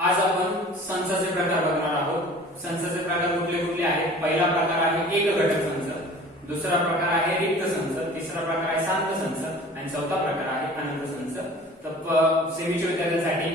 आज आपण संचाचे प्रकार बघणार आहोत। संचाचे प्रकार कुठले कुठले आहेत? पहिला प्रकार आहे एक घटक संच, दुसरा प्रकार आहे रिक्त संच, तिसरा प्रकार आहे शांत संच आणि चौथा प्रकार आहे अनंत संच। तर सेमीच्या विद्यार्थ्यांसाठी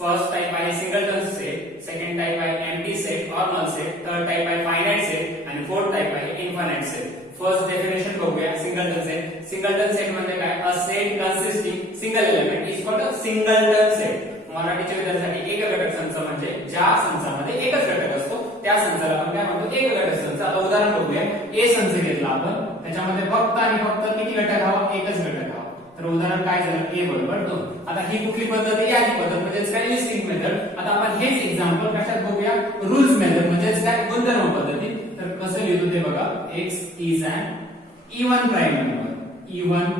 फर्स्ट टाइप आहे सिंगलटन सेट, सेकंड टाइप आहे empty set ऑर्मल set, third type आहे फायनाइट सेट आणि फोर्थ टाइप आहे इनफायनाइट सेट। फर्स्ट डेफिनेशन बघूया सिंगलटन सेट। सिंगलटन सेट म्हणजे काय? A set consisting single element is called a singleton set. मराठीच्या विद्यार्थ्यांसाठी एक घटक संच म्हणजे ज्या संचामध्ये एकच घटक असतो त्या संचाला आपण काय म्हणतो? एक घटक संच। आता उदाहरण बघूया। ए संच घेतला आपण, त्याच्यामध्ये फक्त आणि फक्त किती घटक हवा? एकच घटक हवा। तर उदाहरण काय झालं? ए बरोबर 2। आता ही कुठली पद्धत आहे? याची पद्धत म्हणजे काय? Listing method. आता आपण हेच एक्झाम्पल कशात बघूया? रूल्स मेथड म्हणजे काय? गुणधर्म पद्धती। तर कसं लिहितो ते बघा। x is an even prime number, even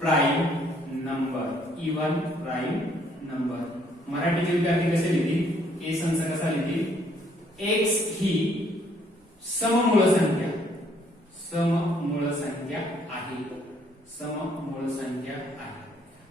prime number, even prime number. मराठीचे विद्यार्थी कसे लिहितील? ए संच कसा लिहितील? x ही सममूळ संख्या, सममूळ संख्या आहे, सममूळ संख्या आहे।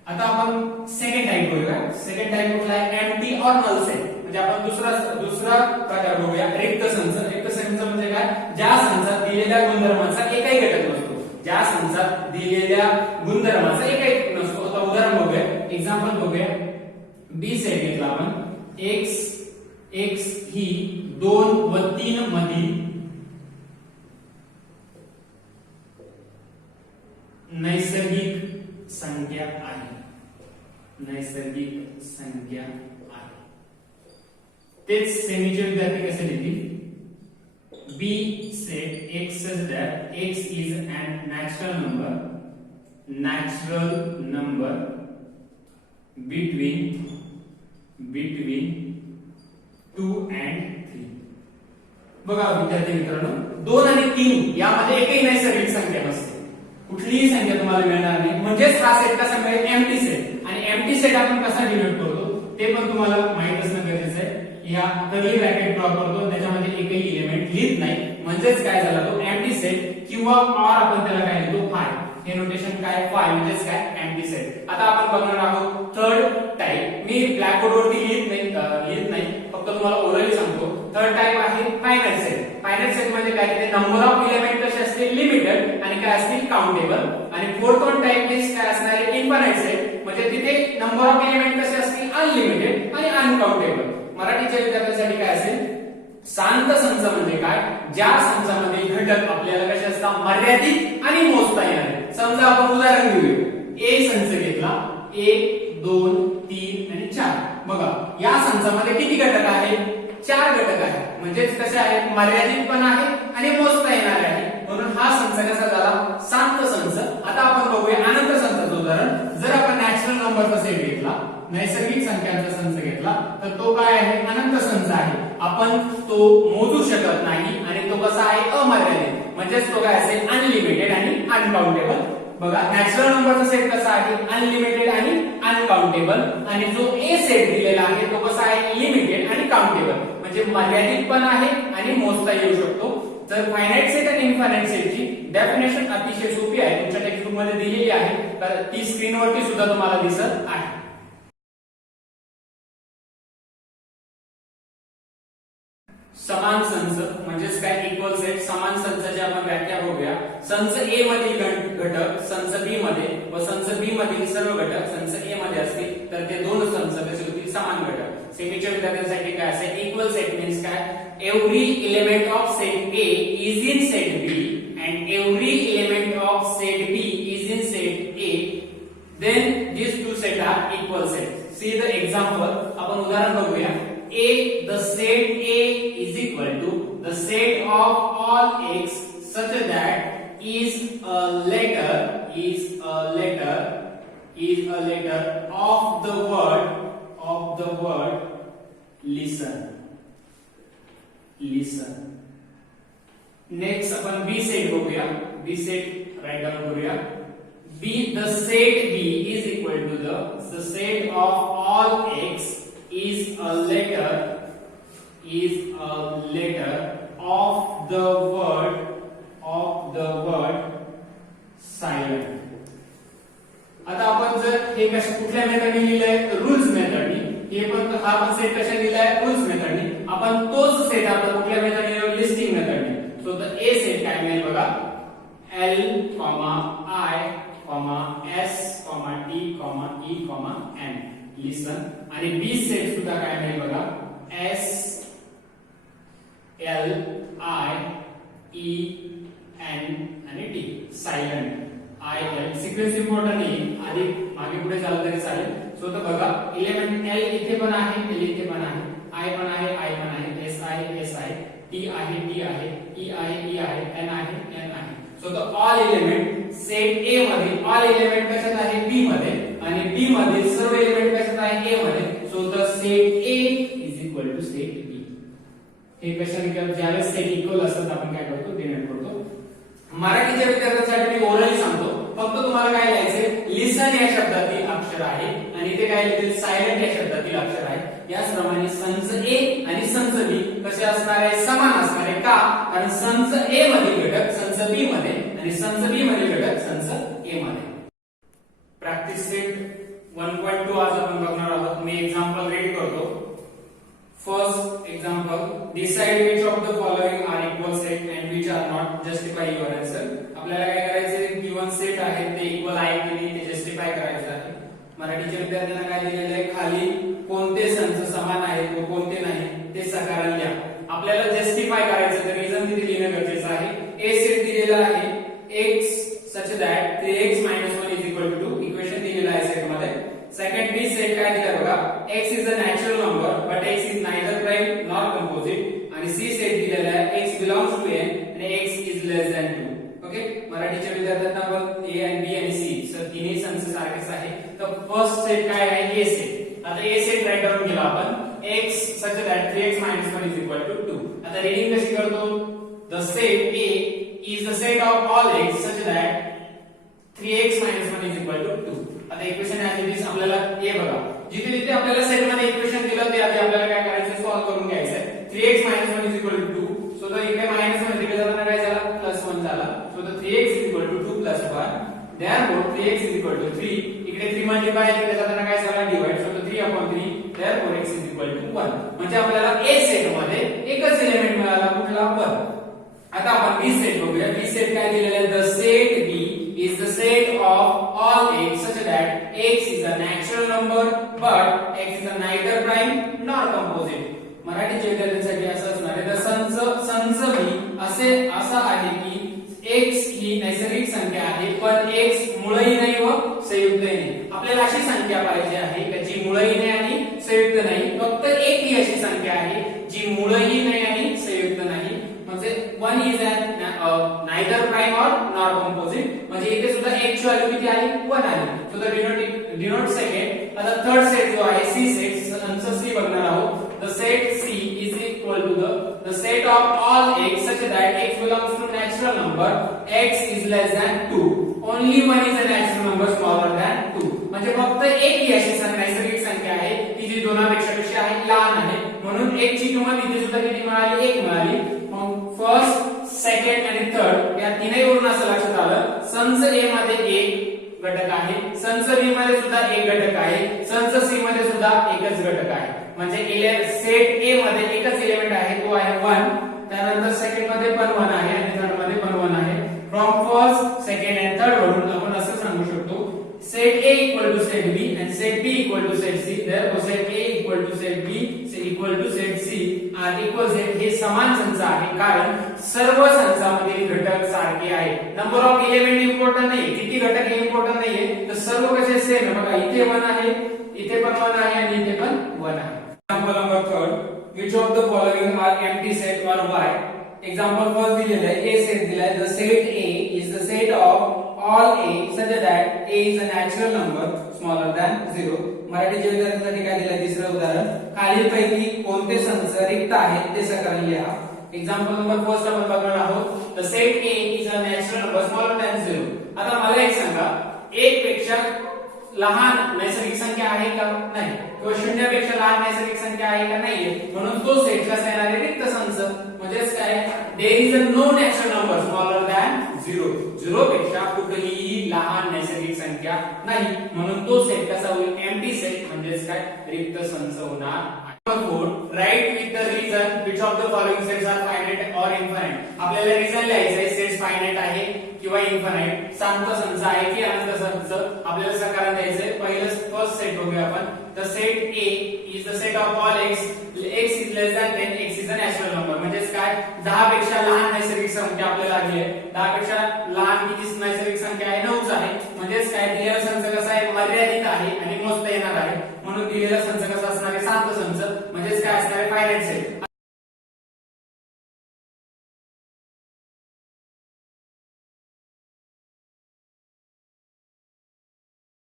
आता आपण सेकंड टाइप बघूया। सेकंड टाइप कुठला आहे? एम्प्टी और नल सेट। म्हणजे आपण दुसरा प्रकार बघूया रिक्त संच। रिक्त संच म्हणजे काय? ज्या संचात दिलेल्या गुणधर्माचा एकही घटक नसतो, ज्या संचात दिलेल्या गुणधर्माचा एकही नसतो। आता उदाहरण बघूया, एक्झाम्पल बघूया। बी सेट घेतला आपण, x ही 2 व 3 मधील नैसर्गिक संख्या आहे, नैसर्गिक संख्या आहे। तेच सेमीचे विद्यार्थी कसे लिहितील? बी set x such that x is an natural number between 2 and 3। बघा विद्यार्थी मित्रांनो, 2 आणि 3 यामध्ये एकही नैसर्गिक संख्या नसते, कुठलीही संख्या तुम्हाला मिळणार नाही। म्हणजेच हा सेट कसा मिळेल? Empty set. आणि एम्प्टी सेट आपण कसा डिनोट करतो ते पण तुम्हाला माहित असणं गरजेचं आहे। या कर्ली ब्रॅकेट ड्रॉ करतो, त्याच्यामध्ये एकही एलिमेंट लिहित नाही, म्हणजेच काय झाला? तो एम्प्टी सेट किंवा और आपण त्याला काय लिहितो? फाय। हे नोटेशन काय? फाय म्हणजेच काय? Empty set. आता आपण बघणार आहोत थर्ड टाइप। मी ब्लॅक बोर्ड वरती लिहित नाही, फक्त तुम्हाला ओरली सांगतो। थर्ड टाइप आहे फायनाइट सेट। फायनाइट सेट म्हणजे काय? ते नंबर ऑफ एलिमेंट कसे असतील? लिमिटेड आणि काय असतील? काउंटेबल। आणि फोर्थ वन टाइप इज काय असणार आहे? इनफायनाइट सेट म्हणजे तिथे नंबर ऑफ एलिमेंट कसे असतील? अनलिमिटेड आणि अनकाउंटेबल। मराठीच्या विद्यार्थ्यांसाठी काय असेल? शांत संच म्हणजे काय? ज्या संचामध्ये घटक आपल्याला कसे असतात? मर्यादित आणि मोजता येणारे। समजा आपण उदाहरण घेऊया। ए संच घेतला, 1 2 3 आणि 4। बघा या संचामध्ये किती घटक आहेत? 4 घटक आहेत, म्हणजेच कसे आहेत? मर्यादित पण आहे आणि मोजता येणारे आहे, म्हणून हा संच कसा झाला? शांत संच। आता आपण बघूया अनंत संचाचं उदाहरण। जर आपण नॅचरल नंबरचा सेट घेतला, नैसर्गिक संख्यांचा संच घेतला, तर तो काय आहे? अनंत संच आहे। आपण तो मोजू शकत नाही आणि तो कसा आहे? अमर्यादित, म्हणजेच तो काय असेल? अनलिमिटेड आणि अनकाउंटेबल। बघा नॅचरल नंबरचा सेट कसा आहे? अनलिमिटेड आणि अनकाउंटेबल। आणि जो ए सेट दिलेला आहे तो कसा आहे? लिमिटेड आणि काउंटेबल, म्हणजे मर्यादित पण आहे आणि मोजता येऊ शकतो। तर फायनाइट सेट आणि इनफायनाइट सेटची डेफिनेशन अतिशय सोपी आहे, तुमच्या टेक्स्टबुक मध्ये दिलेली आहे, तर ती स्क्रीनवरती सुद्धा तुम्हाला दिसत आहे। समान संच म्हणजेच काय? Equal set. समान संचाची आपण व्याख्या बघूया। संच ए मधील घटक संच बी मध्ये व संच बी मधील सर्व घटक संच ए मध्ये असतील तर ते दोन संच कसे होतील? समान घटक। सेमीच्या विद्यार्थ्यांसाठी काय असेल? इक्वल सेट मीन्स काय? Every element of set A is in set B and every element of set B is in set A, then these two set are equal set. See the example. आपण उदाहरण बघूया। A, the set A is equal to the set of all x such that is a letter of the word listen. Next आपण B set बघूया। B set write down करूया। B, the set B is equal to the set of all x is a letter of the word silent। आता आपण जर हे कुठल्या मेथडने लिहिलंय? Rules मेथडने। हे पण हा पण सेट कशा दिलाय पुल्स मेथडने. आपण तोच सेट आपला कुठल्या मेथडने लिस्टिंग मेथडने. सो द ए सेट काय मिळेल बघा L, I, S, T, E, N. लिसन. आणि बी सेट सुद्धा काय मिळेल बघा S, L, I, E, N आणि T. Silent I, L. Sequence important नाही, आधी मागे पुढे झालं तरी चालेल. सो तर बघा एलिमेंट L इथे पण आहे, L इथे पण आहे, I पण आहे, I पण आहे, S आहे, T आहे, T आहे, E आहे, E आहे, N आहे, N आहे. So the all element set A मध्ये ऑल एलिमेंट कशात आहे B मध्ये आणि B मध्ये सर्व एलिमेंट कशात आहे A मध्ये. So the set A is equal to set B. हे कशाने ज्यावेळेस सेट इक्वल असतात आपण काय करतो डिनोट करतो. मराठीच्या विद्यार्थ्यांसाठी मी ओरली सांगतो, फक्त तुम्हाला काय लिहायचे लिसन या शब्दातील अक्षर आहे आणि इथे काय लिहिलेले सायलेंट या शब्दातील अक्षर आहे. याचप्रमाणे संच A आणि संच B कसे असणार आहे समान असणार आहे. का? कारण संच A मधील घटक संच B मध्ये आणि संच B मधील घटक संच A मध्ये. प्रॅक्टिस सेट 1.2 आज आपण बघणार आहोत. मी एक्झाम्पल रीड करतो. First example, decide which of the following are equal set and which are not. Justify your answer. आपल्याला काय करायचे गिवन सेट आहे ते इक्वल आहे की नाही ते जस्टिफाय करायचे आहे. मराठीच्या विद्यार्थ्यांना काय दिलेलं आहे खाली कोणते संच समान आहेत व कोणते नाही ते साकारायला लिहा. आपल्याला जस्टिफाय करायचं तर रिझन तिथे लिहिणं गरजेचं आहे. ए सेट दिलेला आहे x such that 3x - 1 is equal to 2. Equation दिलेलं आहे सेट मध्ये. सेकंड बी सेट काय दिला बघा x is a natural number but x is neither prime nor composite. आणि सी सेट दिलेला आहे x belongs to n आणि x is less than 2. Okay, मराठीच्या विद्यार्थ्यांना आपण a आणि b आणि c सर तिन्ही संच सारखेच आहे. तर फर्स्ट सेट काय आहे ए सेट. आता ए सेट राईट डाऊन केला आपण x such that 3x - 1 is equal to 2. आता रीडिंग कशी करतो the set a is the set of all x such that 3x - 1 is equal to 2. आता इक्वेशन ऍज आपल्याला ए बघा जिथे जिथे आपल्याला सेट मध्ये इक्वेशन दिलं ते आधी आपल्याला काय करायचं सॉल्व्ह करून घ्यायचं आहे. 3x - 1 is equal to 2. So the इकडे मायनस मध्ये तिकडे जाताना काय झाला +1 झाला. So the 3x is equal to 2 + 1. therefore 3x is equal to 3. इकडे 3 मल्टिप्लाय तिकडे जाताना काय झाला divide. So the 3/3. therefore x is equal to 1. म्हणजे आपल्याला ए सेट मध्ये एकच एलिमेंट मिळाला कुठला 1. आता आपण बी सेट बघूया. बी सेट काय दिलेला आहे the set B is the set of all x such that x is a natural number but x is a neither prime nor composite. मराठीच्या विद्यार्थ्यांसाठी असं असणार आहे संच b असा आहे की x ही नैसर्गिक संख्या आहे पण x मूळही नाही व संयुक्तही नाही. आपल्याला अशी संख्या पाहिजे आहे की जी मूळही नाही आणि संयुक्त नाही. फक्त एक ही अशी संख्या आहे जी मूळही नाही आणि संयुक्त नाही. म्हणजे 1 is neither prime or nor composite. म्हणजे इथे सुद्धा x ची व्हॅल्यू किती आली 1 आली. So the denote second. आता थर्ड सेट जो आहे सी सेट संच सी बघणार आहोत. The set C is equal to the set of all x such that x belongs to natural number x is less than 2. only one is a natural number smaller than 2. म्हणजे फक्त एक ही अशी नैसर्गिक संख्या आहे की जी दोनापेक्षा कशी आहे लहान आहे. म्हणून x ची किंमत इथे सुद्धा किती मिळाली 1 मिळाली. मग फर्स्ट सेकंड आणि थर्ड या तिन्ही वरून असं लक्षात आलं संच ए मध्ये एक घटक आहे, संच बी मध्ये सुद्धा एक घटक आहे, संच सी मध्ये सुद्धा एकच घटक आहे. म्हणजे सेट ए मध्ये एकच एलिमेंट आहे तो आहे 1. त्यानंतर सेकंड मध्ये पण 1 आहे आणि थर्ड मध्ये पण 1 आहे. फ्रॉम फर्स्ट सेकंड आणि थर्ड वरून आपण असं सांगू शकतो set A equal to set B and set B equal to set C. therefore set A equal to set B equal to set C are equal set हे समान संच आहे कारण सर्व संचामधील घटक सारखे आहेत. नंबर ऑफ एलिमेंट इम्पॉर्टंट नाही, किती घटक हे इम्पॉर्टंट नाहीये. तर सर्व कसे सेम आहे बघा. इथे 1 आहे, इथे पण 1 आहे आणि इथे पण 1 आहे. Example number 3 which of the following are empty set or y. Example first दिलेलं आहे ए सेट दिलाय the set A is the set of all a such that a is a natural number smaller than 0. मराठीच्या विद्यार्थ्यांसाठी काय दिलंय तिसरं उदाहरण खालीलपैकी कोणते संच रिक्त आहेत ते सकाराने लिहा. एक्झाम्पल नंबर फर्स्ट आपण बघणार आहोत the set A is a natural number smaller than 0. आता मला एक सांगा एक पेक्षा लहान नैसर्गिक संख्या आहे का नाही किंवा शून्यापेक्षा लहान नैसर्गिक संख्या आहे का नाहीये. म्हणून तो सेट कसा येणार आहे रिक्त संच. म्हणजेच काय there is a no natural number smaller than 0. 0 पेक्षा कुठलीही लहान नैसर्गिक संख्या नाही, म्हणून तो सेट कसा होईल, एम्प्टी सेट म्हणजेच काय, रिक्त संच होणार. Right with the reason which of the following sets are finite or infinite. आपल्याला रीजन लिहायचं आहे, सेट्स फायनाइट आहे किंवा इन्फायनाइट, शांत संच आहे की अनंत संच, आपल्याला सकारण द्यायचंय. पहिलं फर्स्ट सेट बघूया आपण. The set A is the set of all x is less than 10, x is a natural number. म्हणजेच काय, 10 पेक्षा लहान नैसर्गिक संख्या आपल्याला आली आहे. 10 पेक्षा लहान किती नैसर्गिक संख्या आहे, 9च आहे. म्हणजेच काय, दिलेला संच कसा आहे, मर्यादित आहे आणि मोजता येणार आहे, म्हणून दिलेला संच कसा असणार आहे,